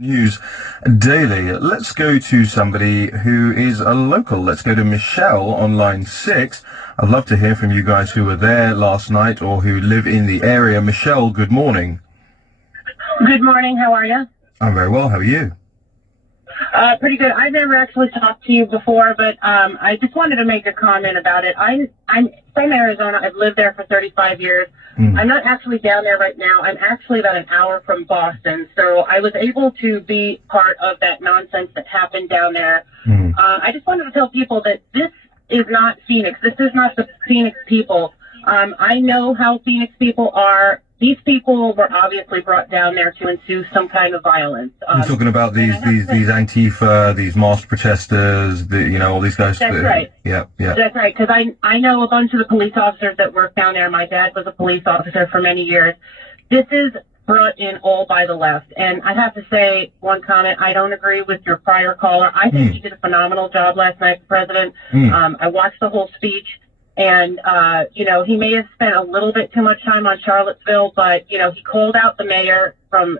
News daily. Let's go to somebody who is a local. Let's go to Michelle on line 6. I'd love to hear from you guys who were there last night or who live in the area. Michelle, good morning. Good morning. How are you? I'm very well. How are you? Pretty good. I've never actually talked to you before, but I just wanted to make a comment about it. I'm from Arizona. I've lived there for 35 years. I'm not actually down there right now. I'm actually about an hour from Boston, so I was able to be part of that nonsense that happened down there. I just wanted to tell people that this is not Phoenix. This is not the Phoenix people. I know how Phoenix people are. These people were obviously brought down there to ensue some kind of violence. You're talking about these Antifa, these masked protesters, all these guys. That's right. Yeah. That's right, because I know a bunch of the police officers that work down there. My dad was a police officer for many years. This is brought in all by the left. And I have to say one comment. I don't agree with your prior caller. I think he did a phenomenal job last night, the president. I watched the whole speech. And, he may have spent a little bit too much time on Charlottesville, but, he called out the mayor from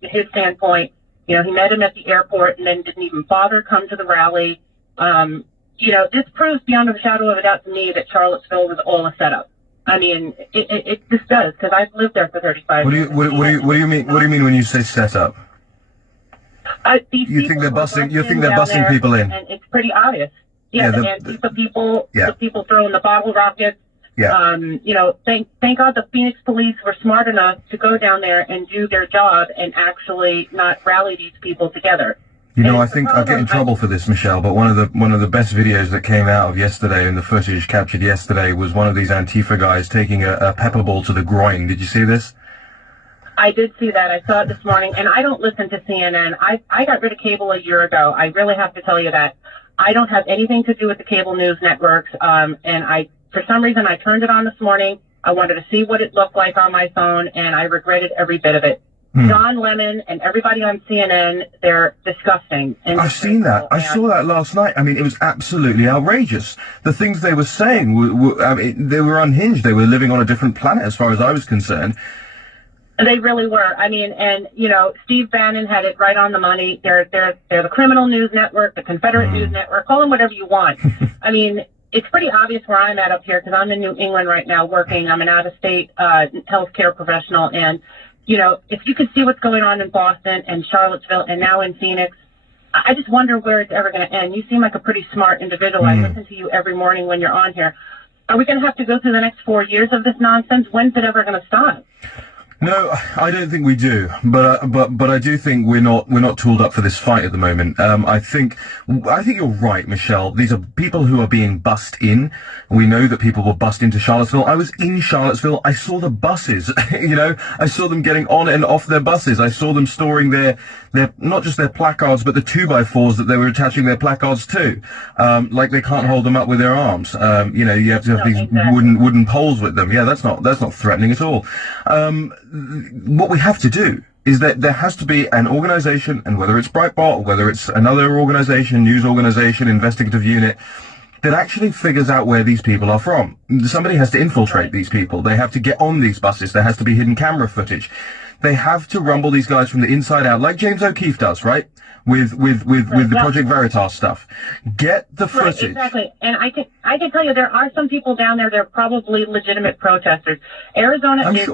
his standpoint. He met him at the airport and then didn't even bother to come to the rally. This proves beyond a shadow of a doubt to me that Charlottesville was all a setup. I mean, it just does, because I've lived there for 35 years. What do you mean when you say setup? You think they're busing people in? And it's pretty obvious. Yeah, the Antifa people, the people throwing the bottle rockets. Yeah. Thank God the Phoenix police were smart enough to go down there and do their job and actually not rally these people together. I think I'll get in trouble for this, Michelle, but one of the best videos that came out of yesterday and the footage captured yesterday was one of these Antifa guys taking a pepper ball to the groin. Did you see this? I did see that. I saw it this morning, and I don't listen to CNN. I got rid of cable a year ago. I really have to tell you that. I don't have anything to do with the cable news networks, and for some reason, I turned it on this morning. I wanted to see what it looked like on my phone, and I regretted every bit of it. John Lemon and everybody on CNN, they're disgusting. I've seen that. I saw that last night. I mean, it was absolutely outrageous. The things they were saying, they were unhinged. They were living on a different planet as far as I was concerned. They really were. I mean, and, Steve Bannon had it right on the money. They're the criminal news network, the Confederate news network, call them whatever you want. I mean, it's pretty obvious where I'm at up here because I'm in New England right now working. I'm an out-of-state healthcare professional. And, if you could see what's going on in Boston and Charlottesville and now in Phoenix, I just wonder where it's ever going to end. You seem like a pretty smart individual. I listen to you every morning when you're on here. Are we going to have to go through the next 4 years of this nonsense? When's it ever going to stop? No, I don't think we do, but I do think we're not tooled up for this fight at the moment. I think you're right, Michelle. These are people who are being bussed in. We know that people were bussed into Charlottesville. I was in Charlottesville. I saw the buses. I saw them getting on and off their buses. I saw them storing their not just their placards, but the 2x4s that they were attaching their placards to. Like they can't hold them up with their arms. You have to have these wooden poles with them. Yeah, that's not threatening at all. What we have to do is that there has to be an organization, and whether it's Breitbart or whether it's another organization, news organization, investigative unit, that actually figures out where these people are from. Somebody has to infiltrate these people. They have to get on these buses. There has to be hidden camera footage. They have to rumble these guys from the inside out, like James O'Keefe does, right? With the Project Veritas stuff. Get the footage. Right, exactly. And I can tell you there are some people down there. They're probably legitimate protesters. Arizona is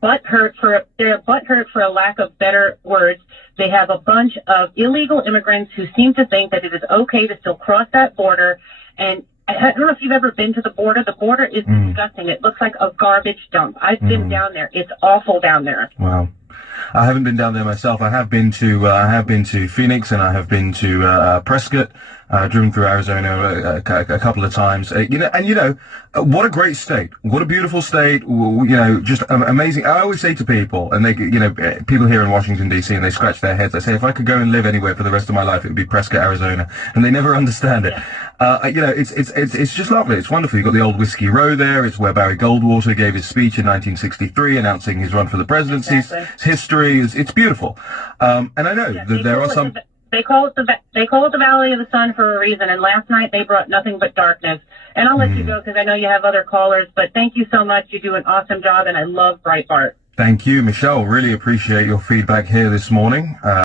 butthurt for a lack of better words. They have a bunch of illegal immigrants who seem to think that it is okay to still cross that border. And I don't know if you've ever been to the border. The border is disgusting. It looks like a garbage dump. I've been down there. It's awful down there. Wow. I haven't been down there myself. I have been to Phoenix, and I have been to Prescott. Driven through Arizona a couple of times. What a great state. What a beautiful state. Just amazing. I always say to people, and people here in Washington D.C. and they scratch their heads. I say, if I could go and live anywhere for the rest of my life, it would be Prescott, Arizona, and they never understand it. It's just lovely. It's wonderful. You've got the old Whiskey Row there. It's where Barry Goldwater gave his speech in 1963, announcing his run for the presidency. Exactly. His history is beautiful. And I know that there are some. They call it the Valley of the Sun for a reason. And last night they brought nothing but darkness. And I'll let you go because I know you have other callers. But thank you so much. You do an awesome job, and I love Breitbart. Thank you, Michelle. Really appreciate your feedback here this morning.